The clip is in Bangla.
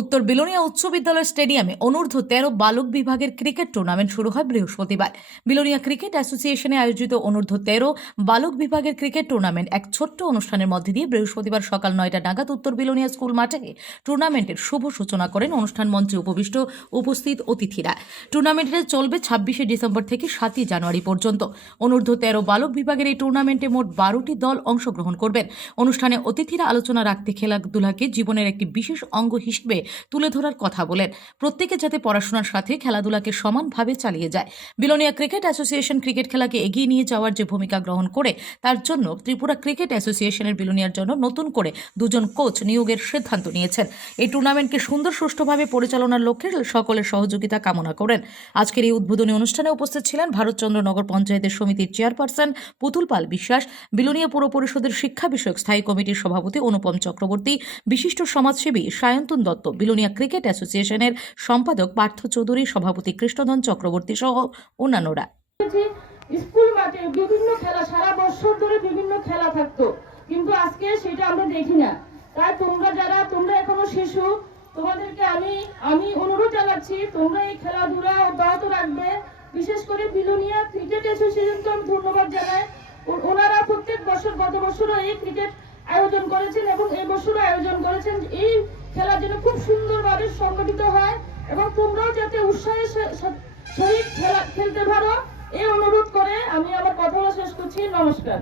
উত্তর বিলোনিয়া উচ্চ বিদ্যালয় স্টেডিয়ামে অনূর্ধ্ব তেরো বালক বিভাগের ক্রিকেট টুর্নামেন্ট শুরু হয় বৃহস্পতিবার। বিলোনিয়া ক্রিকেট অ্যাসোসিয়েশনে আয়োজিত অনূর্ধ্ব তেরো বালক বিভাগের ক্রিকেট টুর্নামেন্ট এক ছোট্ট অনুষ্ঠানের মধ্যে দিয়ে বৃহস্পতিবার সকাল নয়টা নাগাদ উত্তর বিলোনিয়া স্কুল মাঠে টুর্নামেন্টের শুভ সূচনা করেন অনুষ্ঠান মঞ্চে উপবিষ্ট উপস্থিত অতিথিরা। টুর্নামেন্টে চলবে ছাব্বিশে ডিসেম্বর থেকে সাতই জানুয়ারি পর্যন্ত। অনূর্ধ্ব তেরো বালক বিভাগের এই টুর্নামেন্টে মোট বারোটি দল অংশগ্রহণ করবেন। অনুষ্ঠানে অতিথিরা আলোচনা রাখতে খেলাধুলাকে জীবনের একটি বিশেষ অঙ্গ হিসেবে তুলে ধরার কথা বলেন। প্রত্যেকে যাতে পড়াশোনার সাথে খেলাধুলাকে সমানভাবে চালিয়ে যায়। বিলোনিয়া ক্রিকেট অ্যাসোসিয়েশন ক্রিকেট খেলাকে এগিয়ে নিয়ে যাওয়ার যে ভূমিকা গ্রহণ করে, তার জন্য ত্রিপুরা ক্রিকেট অ্যাসোসিয়েশনের বিলোনিয়ার জন্য নতুন করে দুজন কোচ নিয়োগের সিদ্ধান্ত নিয়েছেন। এই টুর্নামেন্টকে সুন্দর সুষ্ঠুভাবে পরিচালনার লক্ষ্যে সকলের সহযোগিতা কামনা করেন। আজকের এই উদ্বোধনী অনুষ্ঠানে উপস্থিত ছিলেন ভারতচন্দ্র নগর পঞ্চায়েতের সমিতির চেয়ারপারসন পুতুল পাল বিশ্বাস, বিলোনিয়া পুর পরিষদের শিক্ষা বিষয়ক স্থায়ী কমিটির সভাপতি অনুপম চক্রবর্তী, বিশিষ্ট সমাজসেবী সায়ন্তন দত্ত বিলোনিয়া ক্রিকেট অ্যাসোসিয়েশনের সম্পাদক পার্থ চৌধুরী, সভাপতি কৃষ্ণধন চক্রবর্তী সহ অন্যান্যরা। স্কুল মাঠে বিভিন্ন খেলা, সারা বছর ধরে বিভিন্ন খেলা থাকতো। কিন্তু আজকে সেটা আমরা দেখি না। তাই তোমরা যারা, তোমরা এখনও শিশু, তোমাদেরকে আমি আমি অনুরোধ জানাচ্ছি, তোমরা এই খেলাধুলা অব্যাহত রাখবে। বিশেষ করে বিলোনিয়া ক্রিকেট অ্যাসোসিয়েশনকে আমি ধন্যবাদ জানাই। ওনারা প্রত্যেক বছর, গত বছরও এই ক্রিকেট আয়োজন করেছেন এবং এই বছরও আয়োজন করেছেন। এই খেলা যেন খুব সুন্দরভাবে সংগঠিত হয় এবং তোমরাও যাতে উৎসাহের সহিত খেলা, খেলতে পারো এই অনুরোধ করে আমি আমার কথা শেষ করছি। নমস্কার।